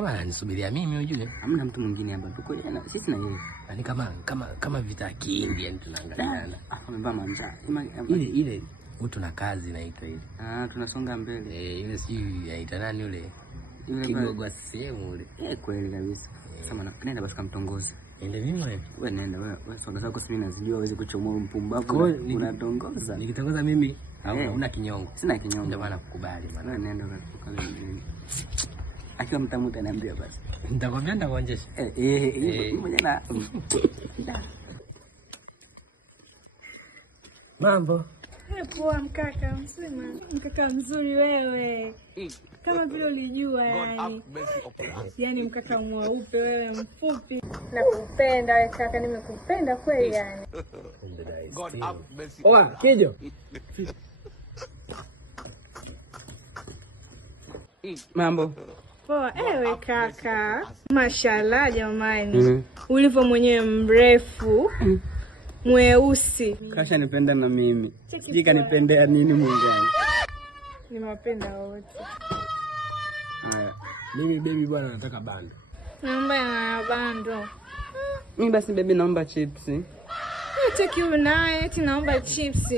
kama ananisubiria mimi unajua. Hamna mtu mwingine hapa. Tuko yana sisi na yeye. Yaani kama vita kingi yani tunaangaliana. Amevaa manja. Ile utu na kazi naitwa ile. Tunasonga mbele. Ile si yaita nani yule? Kigogo sehemu ule. Kweli kabisa. Sasa nenda basi kamtongoze. Nenda mimi wewe. Wewe nenda wewe soga zako sisi nazijua uweze kuchomoa mpumbavu unatongoza. Nikitongoza mimi au una kinyongo. Sina kinyongo. Ndio maana kukubali bwana. Wewe nenda ukakale. Akiwa mtamu taniambia basi. Nitakwambia ndakuonjesha. Mmoja na mambo. Poa mkaka, msema mkaka mzuri wewe. Kama vile ulijua yani. Yaani mkaka mweupe wewe mfupi. Nakupenda wewe kaka, nimekupenda kweli yani. Oa, Kijo. mambo. Poa, ewe kaka. Mashallah jamani. Ulivyo mwenyewe mrefu. Mweusi. Kasha nipenda na mimi. Sijui kanipendea nini Mungu wangu. Nimewapenda wote. Haya. Mimi baby bwana nataka bando. Naomba ya bando. Mimi basi baby naomba chips. Take you naye, eti naomba chips.